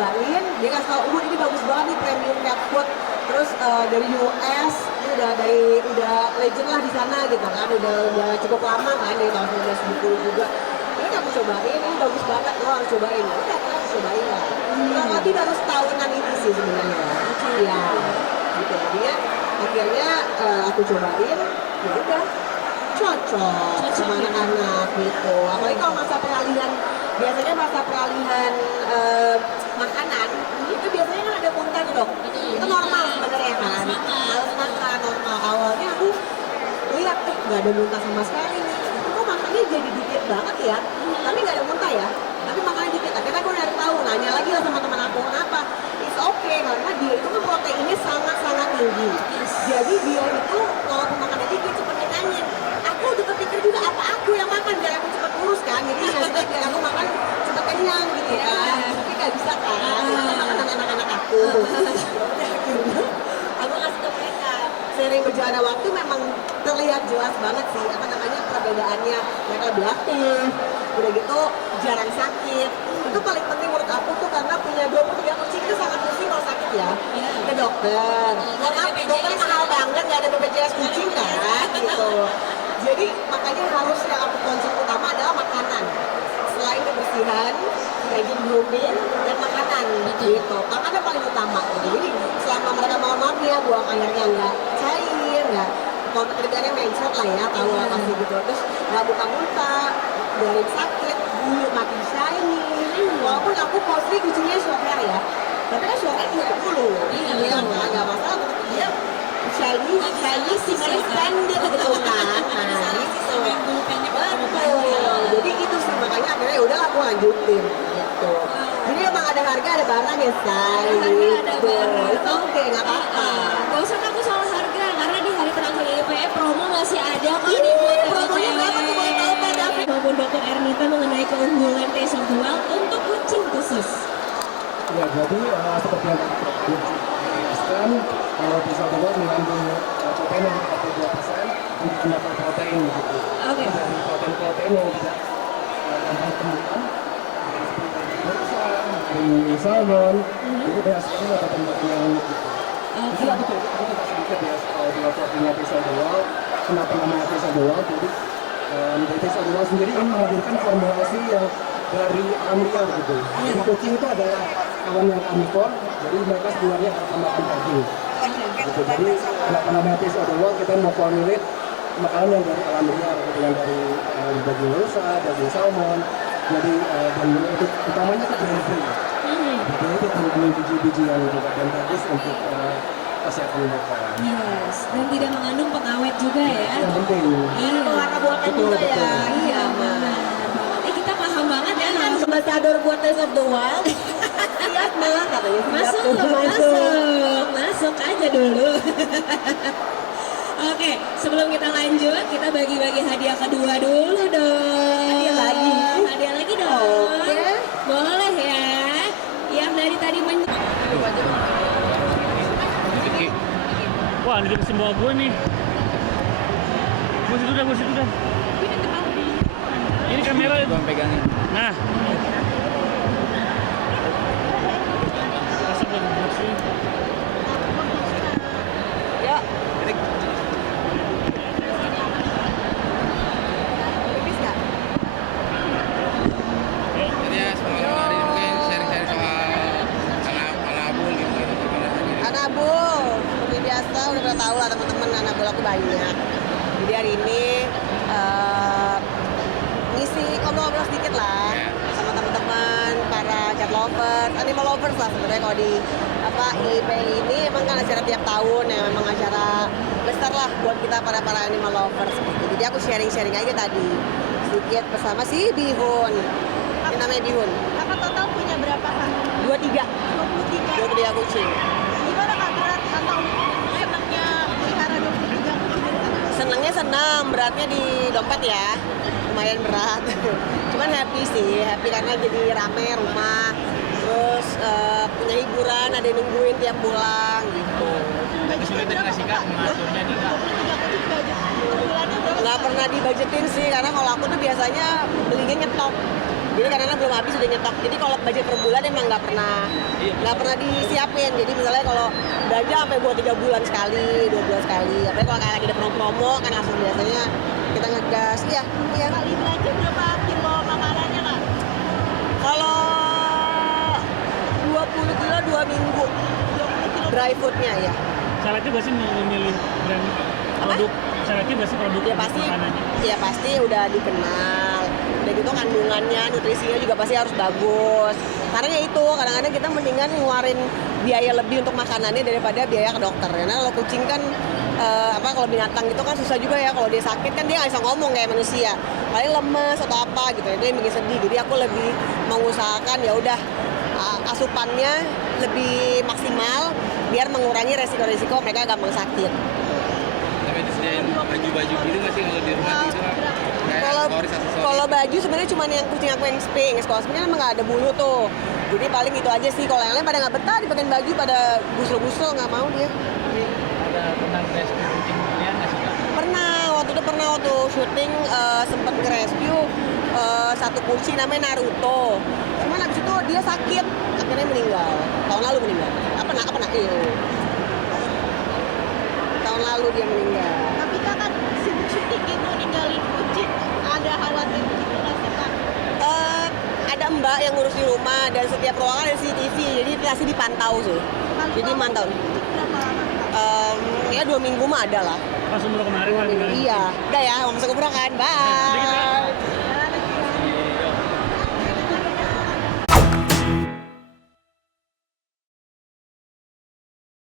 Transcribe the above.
cobain, dia kasih tau, ini bagus banget nih premium cat food. Terus dari US, ini udah legend lah di sana gitu kan, udah cukup lama kan dari tahun 1970 juga. Ini aku cobain, ini bagus banget, lo harus cobain. Udah aku harus cobain lah. Kurang lebih baru setahunan ini sih sebenarnya. Iya, gitu. Jadinya akhirnya aku cobain, ya udah cocok sama anak-anak gitu. Apalagi kalau masa peralihan, biasanya masa peralihan makanan itu biasanya kan ada muntah tuh dok. Itu normal sebenarnya kan. Males makan normal. Awalnya aku lihat nggak ada muntah sama sekali nih. Itu kok makannya jadi dikit banget ya. Tapi nggak ada muntah ya. Tapi makannya dikit. Akhirnya aku udah tahu, nanya lagi lah sama teman aku kenapa. It's okay karena dia itu kan proteinnya sangat-sangat tinggi. Jadi dia itu walaupun makannya dikit seperti nanya. Aku udah kepikir juga apa aku yang makan biar aku cepat kurus kan. Jadi maksudnya biar aku makan cepat kenyang gitu kan. Tapi nggak bisa kan. Makanan anak-anak aku. Aku ngasih ke mereka. Sering berjalannya waktu memang terlihat jelas banget sih apa namanya perbedaannya. Mereka lebih aktif, udah gitu jarang sakit. Itu paling penting menurut aku tuh karena punya 23 kucing itu sangat pusing kalau sakit ya. Ke dokter. Karena dokter mahal banget, nggak ada BPJS kucing kan gitu. Jadi makanya harus yang aku concern utama adalah makanan. Selain kebersihan, hygiene grooming, dan makanan gitu. Makanan paling utama. Jadi selama mereka mau makan ya, buang airnya nggak cair, nggak kalau kerjanya mencret lah ya, tahu lah pasti gitu. Terus nggak buka muntah, dari sakit, bulu makin shiny. Walaupun aku mostly kucingnya short hair ya, tapi kan short hair juga bulu. Iya, nggak masalah. Dia shiny pendek gitu kan. Nah, gitu. Betul. Jadi itu sih makanya akhirnya udah aku lanjutin gitu. Jadi emang ada harga ada barang ya say. Ada barang. Itu oke nggak apa-apa. Gak usah takut soal harga karena di hari terakhir IPE promo masih ada kok di Promonya berapa tuh boleh tahu Pak David? maupun Dokter Ernita mengenai keunggulan Taste of the Wild untuk kucing khusus. Ya, jadi seperti yang dijelaskan, kalau bisa buat mengandung protein yang 42% untuk mendapat protein gitu. Oke. Dari protein yang tidak gampang temukan, dari salmon, itu banyak sekali obat-obatan yang unik gitu. Mungkin aku cerita sedikit ya soal filosofinya Taste of the Wild, kenapa namanya Taste of the Wild. Jadi dari Taste of the Wild sendiri ini menghadirkan formulasi yang dari alam liar gitu. Jadi kucing itu adalah hewan yang karnivor, jadi mereka sebenarnya akan makan daging. Gitu. Jadi kenapa namanya Taste of the Wild, kita mau formulate makanan yang dari alam liar, gitu, yang dari daging rusa, daging salmon. Jadi dan itu utamanya itu grain free. Jadi itu kandungan biji-biji yang juga dan bagus untuk kesehatan mereka. Yes, dan tidak mengandung pengawet juga ya. Yang penting. Iya. Warna buatan Betul, juga ya. betul. Iya, benar. Kita paham banget ya Kan hal ambassador buat Taste of the Wild. Lihat mah katanya masuk aja dulu. Oke, sebelum kita lanjut, kita bagi-bagi hadiah kedua dulu dong. Hadiah lagi dong. Oke. Boleh ya. Yang dari tadi Wah, ini mesin bawa gue nih. Gue situ dah. Ini kamera. Gue pegangin. Nah. Ya. Jadi ya semalam hari ini mungkin sharing-sharing soal anabul gitu. Anabul, seperti biasa udah pada tahu lah teman-teman anabul aku banyak. Jadi hari ini ngisi ngobrol-ngobrol sedikit lah sama teman-teman para cat lovers, animal lovers lah sebenarnya kalau di IIP ini emang kan acara tiap tahun ya, memang acara besar lah buat kita para animal lovers gitu. Jadi aku sharing-sharing aja tadi sedikit bersama si Bihun. Ini namanya Bihun. Kakak total punya berapa kan? 23 kucing. Gimana kak berat atau senangnya pelihara 23 kucing? Senangnya senang, beratnya di dompet ya, lumayan berat. Cuman happy sih, happy karena jadi rame rumah, terus punya hiburan, ada yang nungguin tiap pulang gitu. Kesulitan nggak sih kak mengaturnya nih kak? 23 kucing budget bulannya berapa? Nggak pernah dibudgetin sih, karena kalau aku tuh biasanya belinya nyetok. Jadi karena belum habis udah nyetok. Jadi kalau budget per bulan emang nggak pernah disiapin. Jadi misalnya kalau belanja sampai buat 3 bulan sekali, 2 bulan sekali. Apalagi kalau kayak lagi ada promo kan langsung biasanya kita ngegas. Iya. Kali belanja berapa kilo makanannya Kak? Kalau 20 kilo 2 minggu 20 kilo. dry foodnya ya. Selektif gak sih memilih brand produk? Selektif gak sih produk Ya pasti, makanannya? ya pasti udah dikenal. Udah gitu kandungannya, nutrisinya juga pasti harus bagus. Karena ya itu, kadang-kadang kita mendingan ngeluarin biaya lebih untuk makanannya daripada biaya ke dokter. Karena kalau kucing kan, kalau binatang itu kan susah juga ya. Kalau dia sakit kan dia nggak bisa ngomong kayak manusia. Paling lemes atau apa gitu ya, dia bikin sedih. Jadi aku lebih mengusahakan ya udah asupannya lebih maksimal biar mengurangi resiko-resiko mereka gampang sakit. Tapi disediain baju-baju gitu nggak sih kalau di rumah gitu kan? Kayak aksesoris. Kalau baju sebenarnya cuma yang kucing aku yang sping, kalau sebenarnya emang nggak ada bulu tuh. Jadi paling itu aja sih. Kalau yang lain pada nggak betah dipakein baju, pada busel-busel nggak mau dia. Ada pernah rescue kucing kalian nggak sih Kak? Pernah waktu syuting sempat nge-rescue satu kucing namanya Naruto. Cuman abis itu dia sakit, akhirnya meninggal. Tahun lalu meninggal. Tahun lalu dia meninggal. Tapi Kak kan sibuk syuting gitu ninggalin kucing. Ada khawatir gitu nggak sih Kak? Ada mbak yang ngurus di rumah dan setiap ruangan ada CCTV, jadi pasti dipantau sih. Jadi mantau. Berapa lama Kak? Ya 2 minggu mah ada lah. Pas umroh kemarin kan tinggal. Iya, udah ya, mau masuk umroh kan, bye.